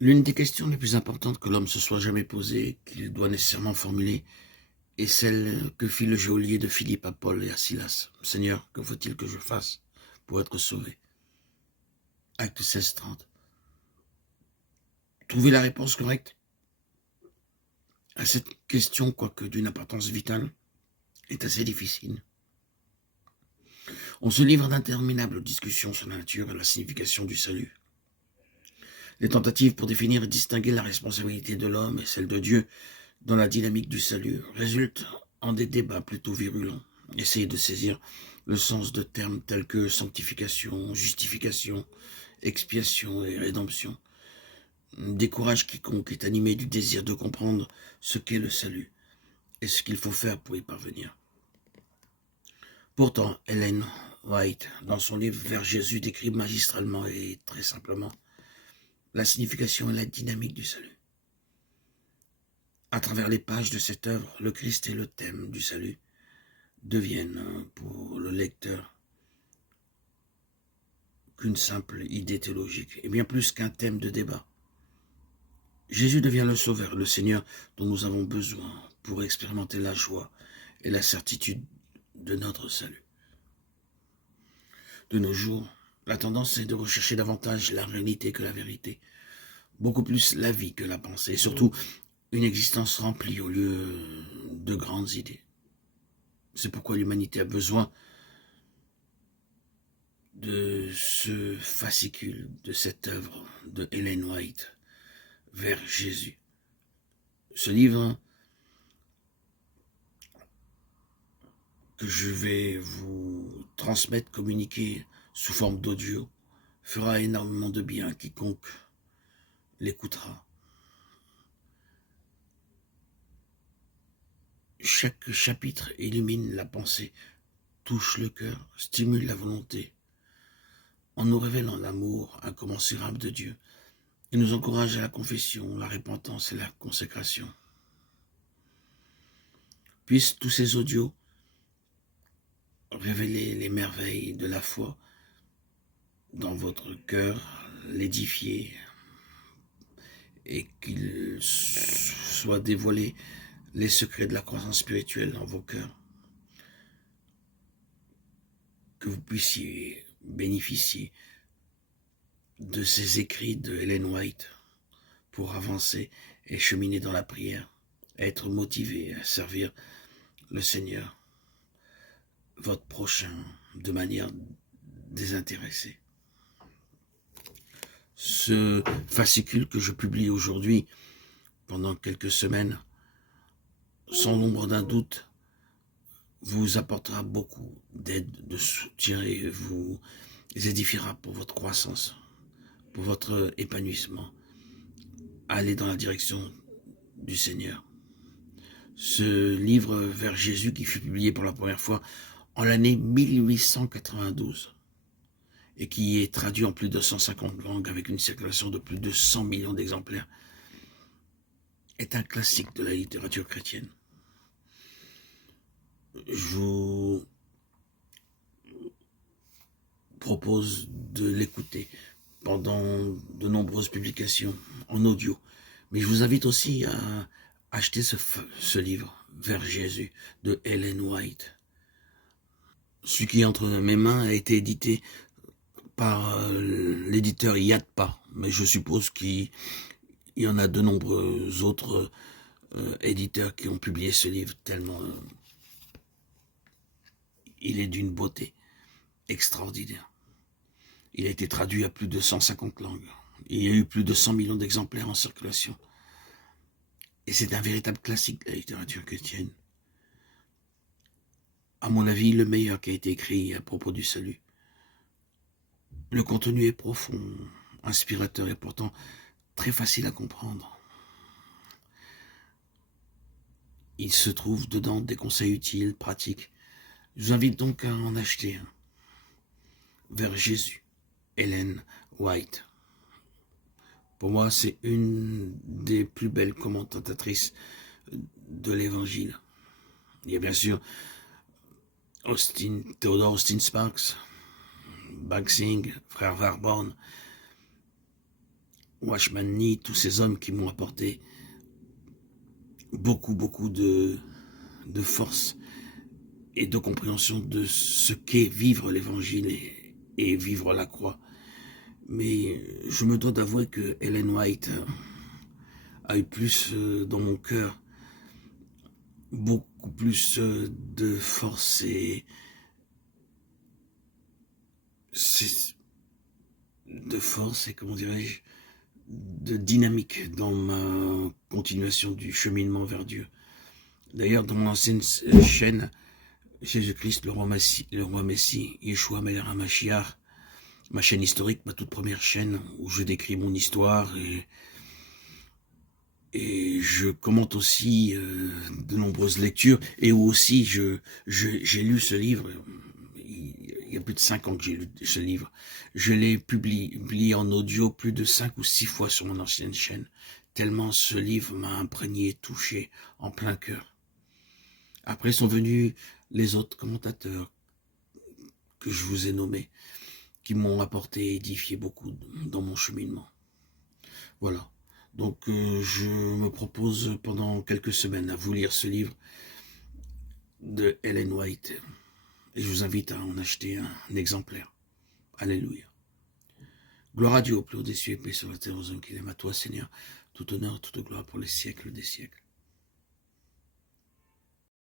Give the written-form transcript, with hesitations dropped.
L'une des questions les plus importantes que l'homme se soit jamais posée, qu'il doit nécessairement formuler, est celle que fit le geôlier de Philippe à Paul et à Silas. « Seigneur, que faut-il que je fasse pour être sauvé ?» Acte 16, 30. Trouver la réponse correcte à cette question, quoique d'une importance vitale, est assez difficile. On se livre d'interminables discussions sur la nature et la signification du salut. Les tentatives pour définir et distinguer la responsabilité de l'homme et celle de Dieu dans la dynamique du salut résultent en des débats plutôt virulents. Essayer de saisir le sens de termes tels que sanctification, justification, expiation et rédemption décourage quiconque est animé du désir de comprendre ce qu'est le salut et ce qu'il faut faire pour y parvenir. Pourtant, Ellen White, dans son livre Vers Jésus, décrit magistralement et très simplement la signification et la dynamique du salut. À travers les pages de cette œuvre, le Christ et le thème du salut deviennent pour le lecteur qu'une simple idée théologique, et bien plus qu'un thème de débat. Jésus devient le Sauveur, le Seigneur dont nous avons besoin pour expérimenter la joie et la certitude de notre salut. De nos jours, la tendance est de rechercher davantage la réalité que la vérité, beaucoup plus la vie que la pensée, et surtout une existence remplie au lieu de grandes idées. C'est pourquoi l'humanité a besoin de ce fascicule, de cette œuvre de Ellen White, Vers Jésus. Ce livre que je vais vous transmettre, communiquer sous forme d'audio, fera énormément de bien à quiconque l'écoutera. Chaque chapitre illumine la pensée, touche le cœur, stimule la volonté, en nous révélant l'amour incommensurable de Dieu. Il nous encourage à la confession, la repentance et la consécration. Puissent tous ces audios révéler les merveilles de la foi dans votre cœur, l'édifier, et qu'il soit dévoilé les secrets de la croissance spirituelle dans vos cœurs. Que vous puissiez bénéficier de ces écrits de Ellen White pour avancer et cheminer dans la prière, être motivé à servir le Seigneur, votre prochain, de manière désintéressée. Ce fascicule que je publie aujourd'hui, pendant quelques semaines, sans l'ombre d'un doute, vous apportera beaucoup d'aide, de soutien et vous édifiera pour votre croissance, pour votre épanouissement. Allez dans la direction du Seigneur. Ce livre Vers Jésus qui fut publié pour la première fois en l'année 1892 et qui est traduit en plus de 150 langues avec une circulation de plus de 100 millions d'exemplaires est un classique de la littérature chrétienne. Je vous propose de l'écouter pendant de nombreuses publications en audio. Mais je vous invite aussi à acheter ce livre, Vers Jésus, de Ellen White. Ce qui est entre mes mains a été édité par l'éditeur Yatpa, mais je suppose qu'il y en a de nombreux autres éditeurs qui ont publié ce livre, tellement il est d'une beauté extraordinaire. Il a été traduit à plus de 150 langues. Il y a eu plus de 100 millions d'exemplaires en circulation. Et c'est un véritable classique de la littérature chrétienne. À mon avis, le meilleur qui a été écrit à propos du salut. Le contenu est profond, inspirateur et pourtant très facile à comprendre. Il se trouve dedans des conseils utiles, pratiques. Je vous invite donc à en acheter un. Vers Jésus, Ellen White. Pour moi, c'est une des plus belles commentatrices de l'Évangile. Il y a bien sûr Theodore Austin Sparks, Bagsing, frère Verborn, Watchman Nee, tous ces hommes qui m'ont apporté beaucoup de force et de compréhension de ce qu'est vivre l'évangile et vivre la croix. Mais je me dois d'avouer que Ellen White a eu plus dans mon cœur, beaucoup plus de force et comment dirais-je, de dynamique dans ma continuation du cheminement vers Dieu. D'ailleurs, dans mon ancienne chaîne, Jésus-Christ, le roi Messie, Yeshua Melech HaMashiach, ma chaîne historique, ma toute première chaîne, où je décris mon histoire et je commente aussi de nombreuses lectures, et où aussi j'ai lu ce livre. Il y a plus de 5 ans que j'ai lu ce livre. Je l'ai publié en audio plus de 5 ou 6 fois sur mon ancienne chaîne, tellement ce livre m'a imprégné, touché, en plein cœur. Après sont venus les autres commentateurs que je vous ai nommés, qui m'ont apporté et édifié beaucoup dans mon cheminement. Voilà. Donc je me propose pendant quelques semaines à vous lire ce livre de Ellen White. Et je vous invite à en acheter un exemplaire. Alléluia. Gloire à Dieu au plus haut des cieux et paix sur la terre aux hommes qu'il aime. À toi, Seigneur, tout honneur, toute gloire pour les siècles des siècles.